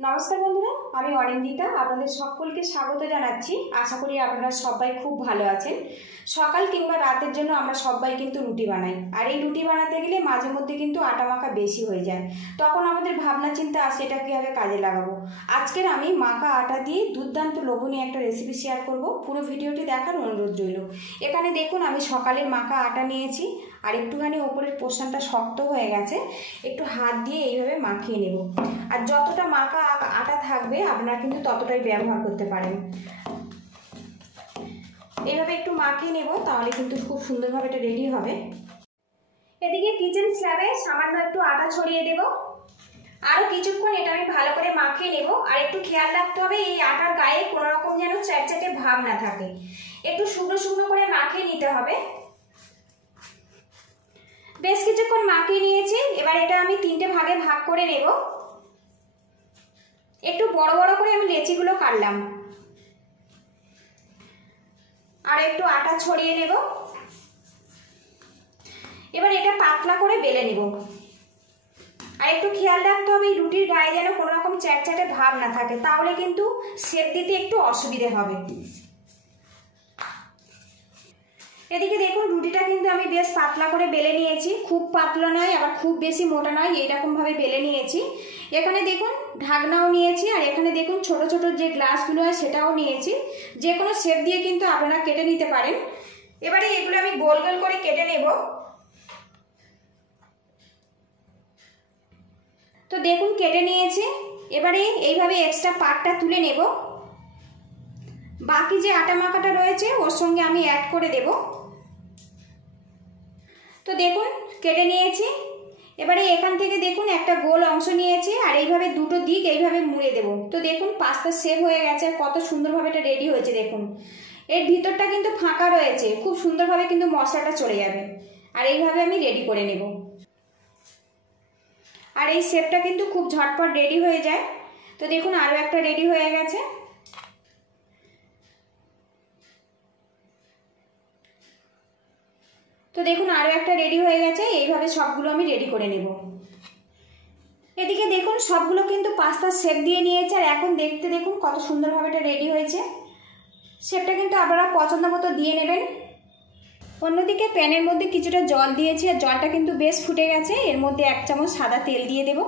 নমস্কার বন্ধুরা, আমি অরিন্দিতা আপনাদের সকলকে স্বাগত জানাচ্ছি। আশা করি আপনারা সবাই খুব ভালো আছেন। সকাল কিংবা রাতের জন্য আমরা সবাই কিন্তু রুটি বানাই, আর এই রুটি বানাতে গেলে মাঝে মধ্যে কিন্তু আটা মাখা বেশি হয়ে যায়। তখন আমাদের ভাবনা চিন্তা আসে এটা কীভাবে কাজে লাগাবো। আজকের আমি মাখা আটা দিয়ে দুর্দান্ত লোভনীয় একটা রেসিপি শেয়ার করব। পুরো ভিডিওটি দেখার অনুরোধ রইল। এখানে দেখুন আমি সকালের মাখা আটা নিয়েছি, আর একটুখানি ওপরের পোর্শনটা শক্ত হয়ে গেছে, একটু হাত দিয়ে এইভাবে মাখিয়ে নেব। আর যতটা মাখা আটা থাকবে আপনারা কিন্তু ততটাই ব্যবহার করতে পারেন। এইভাবে একটু মাখিয়ে নেব, তাহলে কিন্তু খুব সুন্দরভাবে এটা রেডি হবে। এদিকে কিচেন স্ল্যাবে সামান্য একটু আটা ছড়িয়ে দেব। আরও কিছুক্ষণ এটা আমি ভালো করে মাখিয়ে নেব। আর একটু খেয়াল রাখতে হবে এই আটার গায়ে কোনো রকম যেন চ্যাটচ্যাটে ভাব না থাকে। একটু শুকনো শুকনো করে মাখিয়ে নিতে হবে। বেশ কিছুক্ষণ মাখিয়ে নিয়েছি। এবার এটা আমি 3টে ভাগে ভাগ করে নেব। একটু বড় বড় করে আমি লেচিগুলো কাটলাম, আর একটু আটা ছড়িয়ে নেব। এবার এটা পাতলা করে বেলে নেব। আর একটু খেয়াল রাখতে হবে এই রুটির গায়ে যেন কোনো রকম চ্যাটচ্যাটে ভাব না থাকে, তাহলে কিন্তু শেপ দিতে একটু অসুবিধে হবে। এদিকে দেখুন রুটিটা কিন্তু আমি বেশ পাতলা করে বেলে নিয়েছি। খুব পাতলা নয়, আবার খুব বেশি মোটা নয়, এইরকমভাবে বেলে নিয়েছি। এখানে দেখুন ঢাকনাও নিয়েছি, আর এখানে দেখুন ছোট ছোট যে গ্লাসগুলো হয় সেটাও নিয়েছি। যে কোনো শেপ দিয়ে কিন্তু আপনারা কেটে নিতে পারেন। এবারে এগুলো আমি গোল গোল করে কেটে নেব। তো দেখুন কেটে নিয়েছি। এবারে এইভাবে এক্সট্রা পার্টটা তুলে নেব। বাকি যে আটা মাখাটা রয়েছে ওর সঙ্গে আমি অ্যাড করে দেব। তো দেখুন কেটে নিয়েছি। এবারে এখান থেকে দেখুন একটা গোল অংশ নিয়েছি, আর এইভাবে দুটো দিক এইভাবে মুড়ে দেব। তো দেখুন পাস্তার শেপ হয়ে গেছে, কত সুন্দরভাবে এটা রেডি হয়েছে। দেখুন এর ভিতরটা কিন্তু ফাঁকা রয়েছে, খুব সুন্দরভাবে কিন্তু মশলাটা চলে যাবে। আর এইভাবে আমি রেডি করে নেব। আর এই শেপটা কিন্তু খুব ঝটপট রেডি হয়ে যায়। তো দেখুন আরও একটা রেডি হয়ে গেছে। তো দেখুন আরও একটা রেডি হয়ে গেছে। এইভাবে সবগুলো আমি রেডি করে নেব। এদিকে দেখুন সবগুলো কিন্তু পাস্তার শেপ দিয়ে নিয়েছে, আর এখন দেখতে দেখুন কত সুন্দরভাবে এটা রেডি হয়েছে। শেপটা কিন্তু আপনারা পছন্দ মতো দিয়ে নেবেন। অন্যদিকে প্যানের মধ্যে কিছুটা জল দিয়েছি, আর জলটা কিন্তু বেশ ফুটে গেছে। এর মধ্যে 1 চামচ সাদা তেল দিয়ে দেব।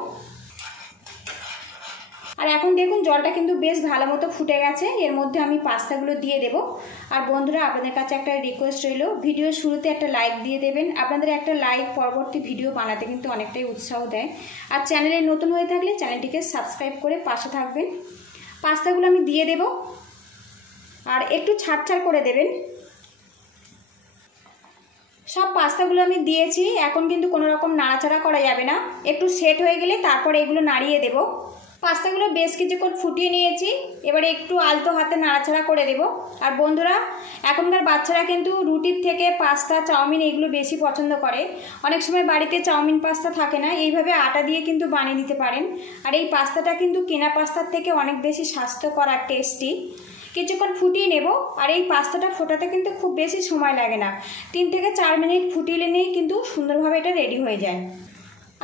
আর এখন দেখুন জলটা কিন্তু বেশ ভালো মতো ফুটে গেছে। এর মধ্যে আমি পাস্তাগুলো দিয়ে দেব। আর বন্ধুরা আপনাদের কাছে একটা রিকোয়েস্ট রইল, ভিডিওর শুরুতে একটা লাইক দিয়ে দেবেন। আপনাদের একটা লাইক পরবর্তী ভিডিও বানাতে কিন্তু অনেকটাই উৎসাহ দেয়। আর চ্যানেলে নতুন হয়ে থাকলে চ্যানেলটিকে সাবস্ক্রাইব করে পাশে থাকবেন। পাস্তাগুলো আমি দিয়ে দেব, আর একটু ছাড় করে দেবেন। সব পাস্তাগুলো আমি দিয়েছি। এখন কিন্তু কোনো রকম নাড়াচাড়া করা যাবে না। একটু সেট হয়ে গেলে তারপরে এগুলো নাড়িয়ে দেব। পাস্তাগুলো বেশ কিছুক্ষণ ফুটিয়ে নিয়েছি। এবারে একটু আলতো হাতে নাড়াচাড়া করে দেব। আর বন্ধুরা এখনকার বাচ্চারা কিন্তু রুটির থেকে পাস্তা চাউমিন এগুলো বেশি পছন্দ করে। অনেক সময় বাড়িতে চাউমিন পাস্তা থাকে না, এইভাবে আটা দিয়ে কিন্তু বানিয়ে নিতে পারেন। আর এই পাস্তাটা কিন্তু কেনা পাস্তার থেকে অনেক বেশি স্বাস্থ্যকর আর টেস্টি। কিছুক্ষণ ফুটিয়ে নেব। আর এই পাস্তাটা ফোটাতে কিন্তু খুব বেশি সময় লাগে না, 3 থেকে 4 মিনিট ফুটিয়ে নিলেই কিন্তু সুন্দরভাবে এটা রেডি হয়ে যায়।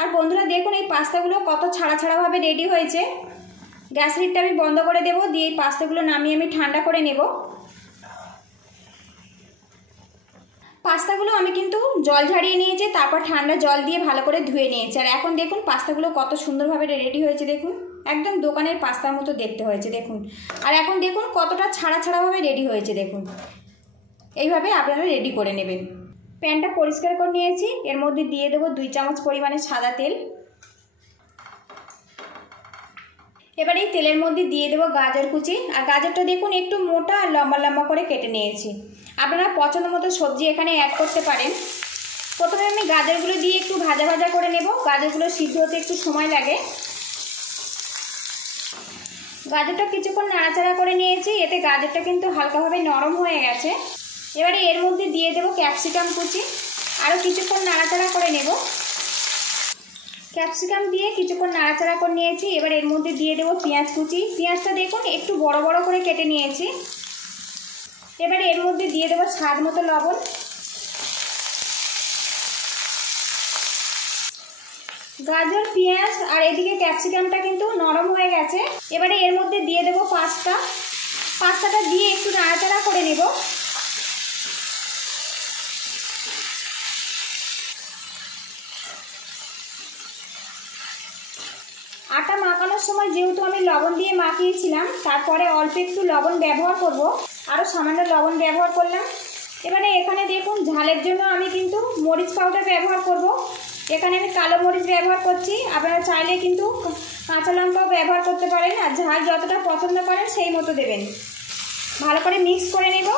আর বন্ধুরা দেখুন এই পাস্তাগুলো কত ছাড়াভাবে রেডি হয়েছে। গ্যাস লিডটা আমি বন্ধ করে দেব, দিয়ে এই পাস্তাগুলো নামিয়ে আমি ঠান্ডা করে নেব। পাস্তাগুলো আমি কিন্তু জল ঝাড়িয়ে নিয়েছি, তারপর ঠান্ডা জল দিয়ে ভালো করে ধুয়ে নিয়েছি। আর এখন দেখুন পাস্তাগুলো কত সুন্দরভাবে রেডি হয়েছে। দেখুন একদম দোকানের পাস্তার মতো দেখতে হয়েছে দেখুন। আর এখন দেখুন কতটা ছাড়াভাবে রেডি হয়েছে। দেখুন এইভাবে আপনারা রেডি করে নেবেন। প্যানটা পরিষ্কার করে নিয়েছি। এর মধ্যে দিয়ে দেবো 2 চামচ পরিমাণে সাদা তেল। এবার এই তেলের মধ্যে দিয়ে দেবো গাজর কুচি। আর গাজরটা দেখুন একটু মোটা আর লম্বা লম্বা করে কেটে নিয়েছি। আপনারা পছন্দ মতো সবজি এখানে অ্যাড করতে পারেন। প্রথমে আমি গাজরগুলো দিয়ে একটু ভাজা করে নেব। গাজরগুলো সিদ্ধ হতে একটু সময় লাগে। গাজরটা কিছুক্ষণ নাড়াচাড়া করে নিয়েছি। এতে গাজরটা কিন্তু হালকাভাবে নরম হয়ে গেছে। এবারে এর মধ্যে দিয়ে দেবো ক্যাপসিকাম কুচি। আরও কিছুক্ষণ নাড়াচাড়া করে নেব। ক্যাপসিকাম দিয়ে কিছুক্ষণ নাড়াচাড়া করে নিয়েছি। এবার এর মধ্যে দিয়ে দেবো পেঁয়াজ কুচি। পেঁয়াজটা দেখুন একটু বড় বড় করে কেটে নিয়েছি। এবারে এর মধ্যে দিয়ে দেবো স্বাদ মতো লবণ। গাজর পেঁয়াজ আর এদিকে ক্যাপসিকামটা কিন্তু নরম হয়ে গেছে। এবারে এর মধ্যে দিয়ে দেবো পাস্তাটা দিয়ে একটু নাড়াচাড়া করে নেব। আটা মাখানোর সময় যেহেতু আমি লবণ দিয়ে মাখিয়েছিলাম, তারপরে অল্প একটু লবণ ব্যবহার করব, আরও সামান্য লবণ ব্যবহার করলাম। এবারে এখানে দেখুন ঝালের জন্য আমি কিন্তু মরিচ পাউডার ব্যবহার করব। এখানে আমি কালো মরিচ ব্যবহার করছি, আপনারা চাইলে কিন্তু কাঁচা লঙ্কাও ব্যবহার করতে পারেন, আর ঝাল যতটা পছন্দ করেন সেই মতো দেবেন। ভালো করে মিক্স করে নেব।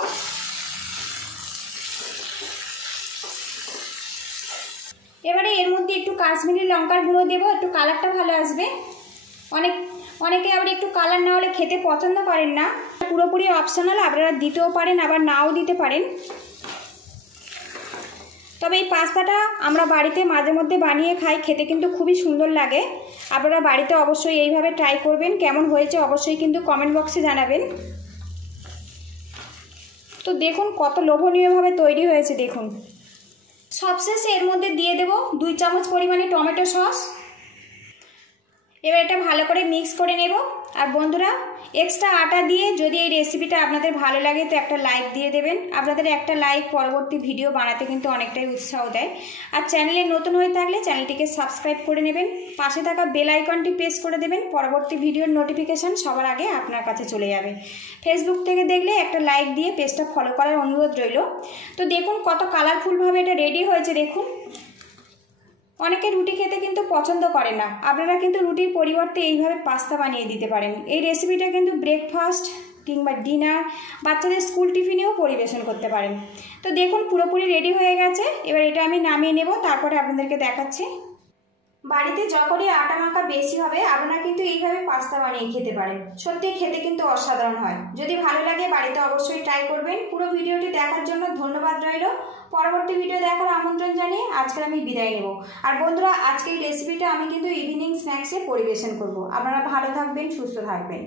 এবারে এর মধ্যে একটু কাশ্মীরি লঙ্কার গুঁড়ো দেবো, একটু কালারটা ভালো আসবে। অনেকে আবার একটু কালার না হলে খেতে পছন্দ করেন না, পুরোপুরি অপশনাল, আপনারা দিতেও পারেন আবার নাও দিতে পারেন। তবে এই পাস্তাটা আমরা বাড়িতে মাঝে মধ্যে বানিয়ে খাই, খেতে কিন্তু খুবই সুন্দর লাগে। আপনারা বাড়িতে অবশ্যই এইভাবে ট্রাই করবেন, কেমন হয়েছে অবশ্যই কিন্তু কমেন্ট বক্সে জানাবেন। তো দেখুন কত লোভনীয়ভাবে তৈরি হয়েছে দেখুন। সবশেষে এর মধ্যে দিয়ে দেব 2 চামচ পরিমাণে টমেটো সস। এবার এটা ভালো করে মিক্স করে নেব। আর বন্ধুরা, এক্সট্রা আটা দিয়ে যদি এই রেসিপিটা আপনাদের ভালো লাগে তো একটা লাইক দিয়ে দেবেন। আপনাদের একটা লাইক পরবর্তী ভিডিও বানাতে কিন্তু অনেকটাই উৎসাহ দেয়। আর চ্যানেলে নতুন হয়ে থাকলে চ্যানেলটিকে সাবস্ক্রাইব করে নেবেন, পাশে থাকা বেল আইকনটি প্রেস করে দেবেন, পরবর্তী ভিডিওর নোটিফিকেশান সবার আগে আপনার কাছে চলে যাবে। ফেসবুক থেকে দেখলে একটা লাইক দিয়ে পেজটা ফলো করার অনুরোধ রইল। তো দেখুন কত কালারফুলভাবে এটা রেডি হয়েছে দেখুন। অনেকে রুটি খেতে কিন্তু পছন্দ করে না, আপনারা কিন্তু রুটির পরিবর্তে এইভাবে পাস্তা বানিয়ে দিতে পারেন। এই রেসিপিটা কিন্তু ব্রেকফাস্ট কিংবা ডিনার, বাচ্চাদের স্কুল টিফিনেও পরিবেশন করতে পারেন। তো দেখুন পুরোপুরি রেডি হয়ে গেছে। এবার এটা আমি নামিয়ে নেব, তারপরে আপনাদেরকে দেখাচ্ছি। বাড়িতে যখনই আটা মাখা বেশি হবে আপনারা কিন্তু এইভাবে পাস্তা বানিয়ে খেতে পারেন, সত্যি খেতে কিন্তু অসাধারণ হয়। যদি ভালো লাগে বাড়িতে অবশ্যই ট্রাই করবেন। পুরো ভিডিওটি দেখার জন্য ধন্যবাদ রইল। পরবর্তী ভিডিও দেখার আমন্ত্রণ জানিয়ে আজকের আমি বিদায় নেব। আর বন্ধুরা, আজকের রেসিপিটা আমি কিন্তু ইভিনিং স্ন্যাক্সে পরিবেশন করব। আপনারা ভালো থাকবেন, সুস্থ থাকবেন।